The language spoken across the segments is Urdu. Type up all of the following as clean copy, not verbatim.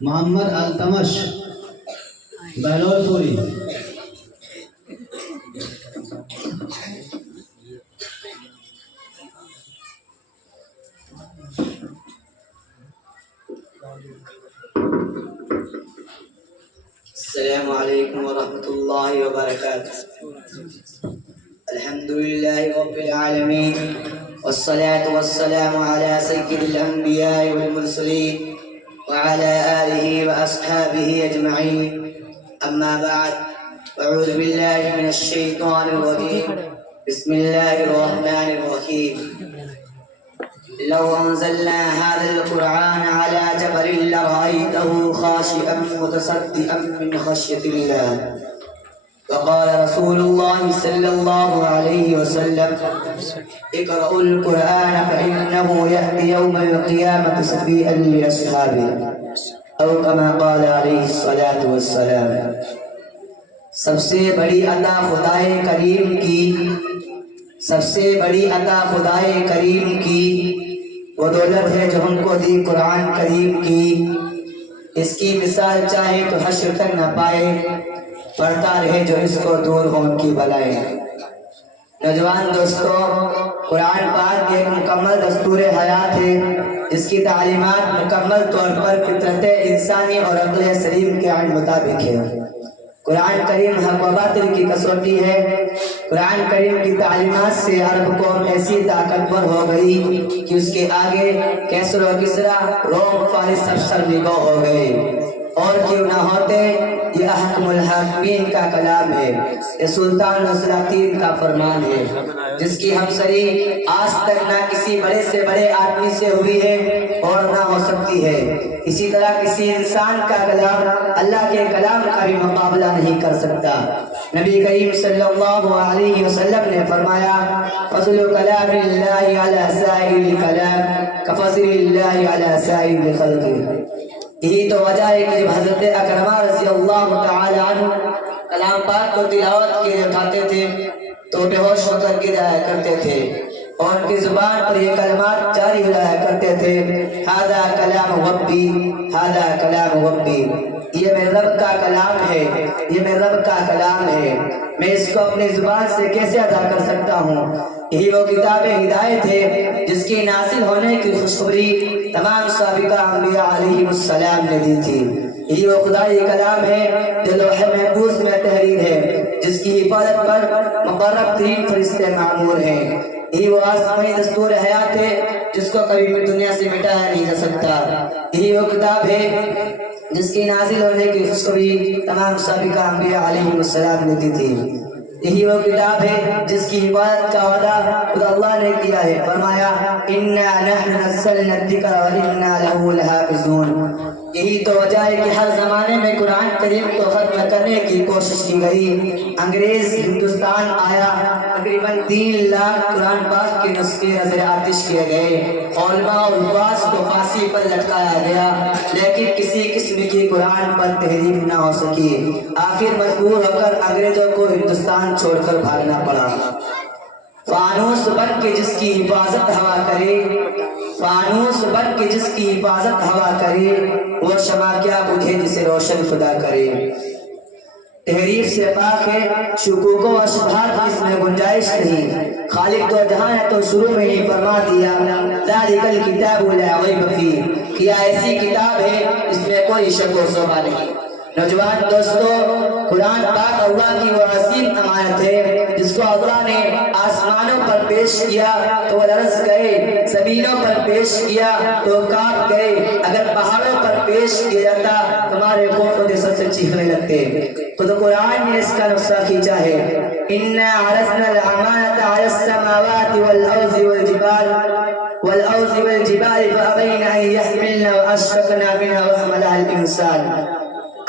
محمد التمش بہلول پوری. السلام علیکم ورحمۃ اللہ وبرکاتہ. الحمد للہ رب العالمین والصلاة والسلام على سید الانبیاء والمرسلین وعلى آلہ واصحابہ اجمعین. اما بعد اعوذ باللہ من الشیطان الرجیم. بسم اللہ الرحمن الرحیم. لو انزلنا هذا القرآن على جبل لرأيته خاشعا متصدعا من خشية الله. وقال رسول الله صلى الله عليه وسلم اقرأوا القرآن فإنه يأتي يوم القيامة شفيعا لأصحابه أو كما قال عليه الصلاة والسلام. سب سے بڑی عطا خدائے کریم کی، سب سے بڑی عطا خدائے کریم کی وہ دولت ہے جو ہم کو دی قرآن کریم کی. اس کی مثال چاہے تو حشر تک نہ پائے، پڑھتا رہے جو اس کو دور ہو ان کی بلائے. نوجوان دوستو، قرآن پاک ایک مکمل دستور حیات ہے. اس کی تعلیمات مکمل طور پر فطرت انسانی اور عقل سلیم کے عین مطابق ہے. قرآن کریم حق و باطل کی کسوٹی ہے. قرآن کریم کی تعلیمات سے عرب قوم ایسی طاقتور ہو گئی کہ اس کے آگے کیسر و کسرا، روم، فارس سب سرنگو ہو گئے. اور کیوں نہ ہوتے، یہ احکم الحاکمین کا کلام ہے، یہ سلطان السلاطین کا فرمان ہے، جس کی ہمسری آج تک نہ کسی بڑے سے بڑے آدمی سے ہوئی ہے اور نہ ہو سکتی ہے. اسی طرح کسی انسان کا کلام اللہ کے کلام کا بھی مقابلہ نہیں کر سکتا. نبی کریم صلی اللہ علیہ وسلم نے فرمایا فضل کلام اللہ علی سائر الکلام کفضل اللہ علی سائر خلقہ. یہی تو وجہ ہے کہ جب حضرت اکرمہ رضی اللہ تعالی عنہ کلام پاک کو تلاوت کے اٹھاتے تھے تو بے ہوش ہو کر گر جایا کرتے تھے اور ان کی زبان پر یہ کلمات جاری ہو جایا کرتے تھے ھذا کلام ربی، ھذا کلام ربی. یہ میرے رب کا کلام ہے، یہ میرے رب کا کلام ہے، میں اس کو اپنی زبان سے کیسے ادا کر سکتا ہوں. یہی وہ کتاب ہدایت ہے جس کی نازل ہونے کی خوشخبری تمام سابقہ انبیاء علیہ السلام نے دی تھی. یہی وہ خدائی کلام ہے جو لوح محفوظ میں تحریر ہے، جس کی حفاظت پر مقرب ترین فرشتے معمور ہیں. یہی وہ آسمانی دستور حیات ہے جس کو کبھی بھی دنیا سے مٹایا نہیں جا سکتا. یہی وہ کتاب ہے جس کی نازل ہونے کی خوشخبری تمام سابقہ انبیاء علیہ السلام نے دی تھی. یہی وہ کتاب ہے جس کی حفاظت کا وعدہ خود اللہ نے کیا ہے. فرمایا انا نحن نزلنا الذکر وانا له لحافظون. یہی تو وجہ ہے کہ ہر زمانے میں قرآن کریم کو ختم کرنے کی کوشش کی گئی. انگریز ہندوستان آیا، تقریباً 3 لاکھ قرآن پاک کے نسخے نظر آتش کیے گئے، علماء اور حفاظ کو پھانسی پر لٹکایا گیا، لیکن کسی قسم کی قرآن پر تحریر نہ ہو سکی. آخر مجبور ہو کر انگریزوں کو ہندوستان چھوڑ کر بھاگنا پڑا. فانوس بن کے جس کی حفاظت ہوا کرے، فانوس بن کے جس کی حفاظت ہوا کرے، وہ شمع کیا بجھے جسے روشن خدا کرے. تحریر سے پاک ہے، شکوک و شبہات اس میں گنجائش نہیں. خالق تو جہاں ہے تو شروع میں ہی فرما دیا ذالک الکتاب لا ریب فیہ، کیا ایسی کتاب ہے اس میں کوئی شک و شبہ نہیں. نوجوان دوستو، قرآن پاک اللہ کی وہ عظیم امانت ہے جس کو اللہ نے آسمانوں پر پیش کیا تو وہ لرز گئے، زمینوں پر پیش کیا تو کانپ گئے. اگر پہاڑوں پر پیش کیا جاتا تمہارے خوف کے سب سے چیخنے لگتے. خود قرآن نے اس کا نسخہ کھینچا ہے انا عرضنا الامانۃ علی السماوات والارض والجبال فابین ان یحملنها واشفقن منها وحملها الانسان.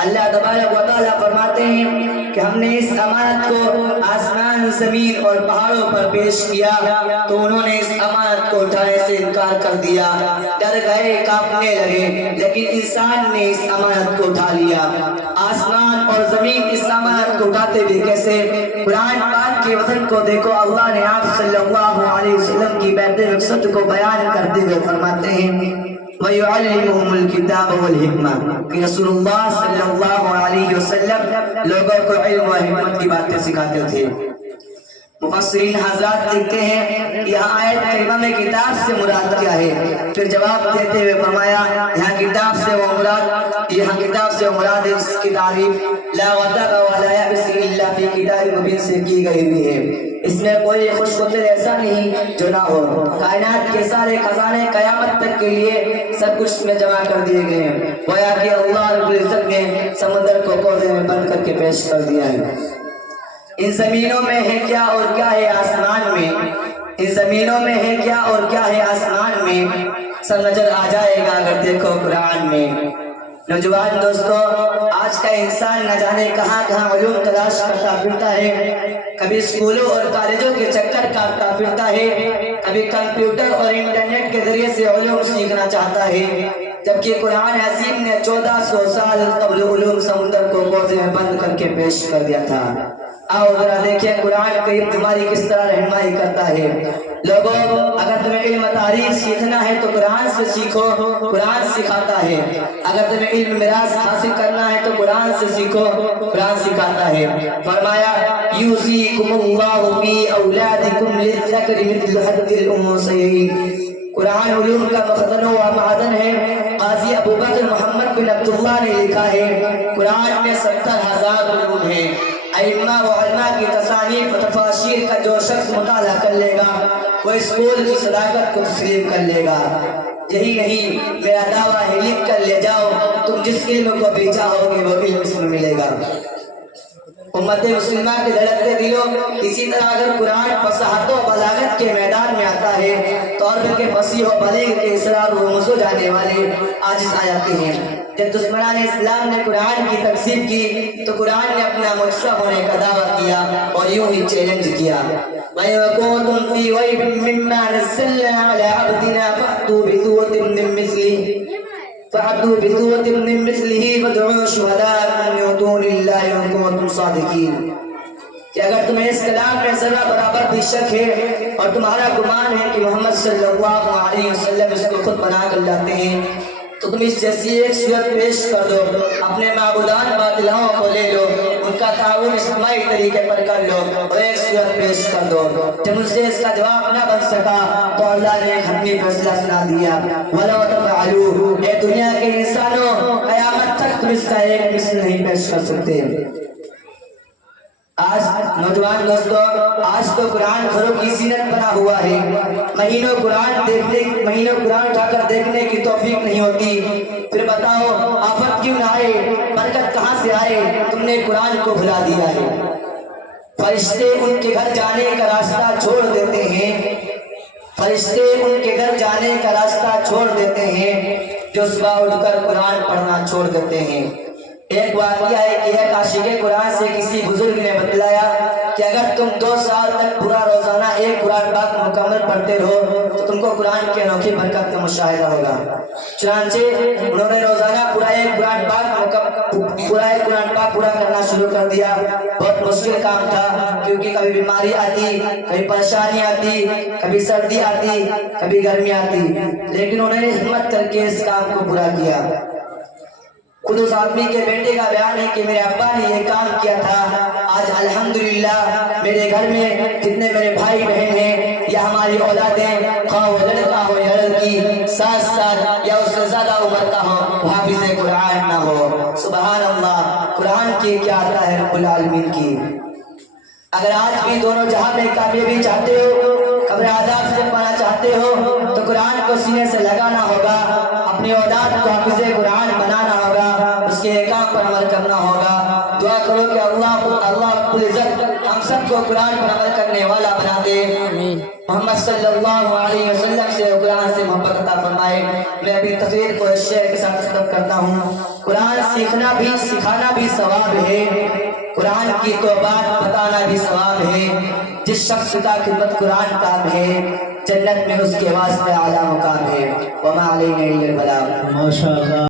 اللہ تبارک و تعالیٰ فرماتے ہیں کہ ہم نے اس امانت کو آسمان، زمین اور پہاڑوں پر پیش کیا تو انہوں نے اس امانت کو اٹھانے سے انکار کر دیا، ڈر گئے، کانپنے لگے. لیکن انسان نے اس امانت کو اٹھا لیا. آسمان اور زمین اس امانت کو اٹھاتے بھی کیسے؟ قرآن پاک کے وزن کو دیکھو. اللہ نے آپ صلی اللہ علیہ وسلم کی بیعت مقصد کو بیان کرتے ہوئے فرماتے ہیں وَيُعَلِّمُهُمُ الْكِتَابَ وَالْحِکْمَةَ کہ رسول اللہ صلی اللہ علیہ وسلم لوگوں کو علم و حکمت کی باتیں سکھاتے تھے۔ مفسرین حضرات لکھتے ہیں یہاں آیت کریمہ میں کتاب سے مراد کیا ہے؟ پھر جواب دیتے ہوئے فرمایا یہاں کتاب سے وہ مراد اس کی تعریف لا غدق ولا یبس الا فی کتاب مبین سے کی گئی ہوئی ہے۔ اس میں کوئی خوش ہوتے ایسا نہیں جو نہ ہو۔ کائنات کے سارے خزانے قیامت تک کے لیے سب کچھ میں جمع کر دیے گئے ہیں۔ گویا کہ اللہ رب العزت نے سمندر کو کوزے میں بند کر کے پیش کر دیا ہے۔ ان زمینوں میں ہے کیا اور کیا ہے آسمان میں، ان زمینوں میں ہے کیا اور کیا ہے آسمان میں، سب نظر آ جائے گا اگر دیکھو قرآن میں۔ نوجوان دوستو، آج کا انسان نہ جانے کہاں کہاں علوم تلاش کرتا پھرتا ہے، کبھی اسکولوں اور کالجوں کے چکر کاٹتا پھرتا ہے، کبھی کمپیوٹر اور انٹرنیٹ کے ذریعے سے علوم سیکھنا چاہتا ہے، جبکہ قرآن عظیم نے 1400 سال قبل علوم سمندر کو کوزے میں بند کر کے پیش کر دیا تھا۔ آؤ ذرا دیکھیں قرآن کریم تمہاری کس طرح رہنمائی کرتا ہے۔ لوگوں، اگر تمہیں علم تاریخ سیکھنا ہے تو قرآن سے سیکھو، قرآن سکھاتا ہے۔ اگر تمہیں علم میراث حاصل کرنا ہے تو قرآن سے سیکھو، قرآن سکھاتا ہے۔ فرمایا یوصیکم اللہ فی اولادکم للذکر مثل حظ الانثیین۔ قرآن علوم کا مخزن و معدن ہے۔ قاضی ابو بکر محمد بن عبداللہ نے لکھا ہے قرآن میں 70,000 علوم ہیں۔ ائمہ و علماء کی تصانیف و تفاسیر کا جو شخص مطالعہ کر لے گا وہ اس قول کی صداقت کو تسلیم کر لے گا۔ یہی نہیں، میرا دعویٰ ہے لکھ کر لے جاؤ، تم جس علم کو بھی چاہو گے وہ علم اس میں ملے گا۔ امت مسلمہ کے دھڑکتے دلوں، اسی طرح اگر قرآن فصاحت و بلاغت کے میدان میں آتا ہے تو عرب کے فصیح و بلیغ کے اسرار و رموز ہو جانے والے عاجز آ جاتے ہیں۔ جب دشمنان اسلام نے قرآن کی تقسیم کی تو قرآن نے اپنا معجزہ ہونے کا دعویٰ کیا اور یوں ہی چیلنج کیا وَإِن كُنتُمْ فِي رَيْبٍ مِّمَّا نَزَّلْنَا عَلَىٰ عَبْدِنَا فَأْتُوا بِسُورَةٍ مِّن مِّثْلِهِ وَادْعُوا شُهَدَاءَكُم مِّن دُونِ اللَّهِ إِن كُنتُمْ صَادِقِينَ۔ کہ اگر تمہیں اس کلام میں ذرا برابر بھی شک ہے اور تمہارا گمان ہے کہ محمد صلی اللہ علیہ وسلم اس کو خود بنا کر لاتے ہیں تو تم اس جیسی ایک صورت پیش کر دو، اپنے معبودان باطلاؤں کو لے لو، ان کا تعاون اجتماعی طریقے پر کر لو اور ایک صورت پیش کر دو۔ جب ان سے اس کا جواب نہ بن سکا تو اللہ نے حتمی فیصلہ سنا دیا وَلَوْ تَفْعَلُوا، اے دنیا کے انسانوں، قیامت تک تم اس کا ایک مثل نہیں پیش کر سکتے۔ آج نوجوان دوستو، آج تو قرآن گھروں کی زینت بنا ہوا ہے۔ مہینوں قرآن اٹھا کر دیکھنے کی توفیق نہیں ہوتی۔ پھر بتاؤ آفت کیوں نہ آئے، برکت کہاں سے آئے؟ تم نے قرآن کو بھلا دیا ہے۔ فرشتے ان کے گھر جانے کا راستہ چھوڑ دیتے ہیں، فرشتے ان کے گھر جانے کا راستہ چھوڑ دیتے ہیں جو صبح اٹھ کر قرآن پڑھنا چھوڑ دیتے ہیں۔ ایک واقعہ ہے کہ ایک عاشق قرآن سے کسی بزرگ نے بتلایا کہ اگر تم 2 سال تک پورا روزانہ ایک قرآن پاک مکمل پڑھتے رہو تو تم کو قرآن کی انوکھی برکت کا مشاہدہ ہوگا۔ چنانچہ انہوں نے روزانہ پورا ایک قرآن پاک پورا کرنا شروع کر دیا۔ بہت مشکل کام تھا کیونکہ کبھی بیماری آتی، کبھی پریشانی آتی، کبھی سردی آتی، کبھی گرمی آتی، لیکن انہوں نے ہمت کر کے اس کام کو پورا کیا۔ خود اس آدمی کے بیٹے کا بیان ہے کہ میرے ابا نے یہ کام کیا تھا، آج الحمدللہ میرے گھر میں جتنے میرے بھائی بہن ہیں یا ہماری اولادیں، خواہ وہ لڑکا ہو یا لڑکی، 7 سال یا اس سے زیادہ عمر کا ہو، حافظ قرآن نہ ہو۔ سبحان اللہ، قرآن کی کیا عطا ہے رب العالمین کی۔ اگر آج بھی دونوں جہاں میں کامیابی چاہتے ہو، قبر عذاب سے پانا چاہتے ہو تو قرآن کو سینے سے لگانا ہوگا، اپنی اولاد کو حافظ قرآن بنانا ہوگا، اس کے احکام پر عمل کرنا ہوگا۔ دعا کرو کہ اللہ رب العزت ہم سب کو قرآن پر عمل کرنے والا بنا دے، محمد صلی اللہ علیہ وسلم سے قرآن سے محبت عطا فرمائے۔ میں اپنی تقریر کو اس شعر کے ساتھ ختم کرتا ہوں۔ قرآن سیکھنا بھی سکھانا بھی ثواب ہے، قرآن کی تو بات بتانا بھی ثواب ہے۔ جس شخص کا خدمت قرآن کام ہے جنت میں اس کے واسطے اعلیٰ مقام ہے۔ وما علینا الا البلاغ۔ ماشاءاللہ۔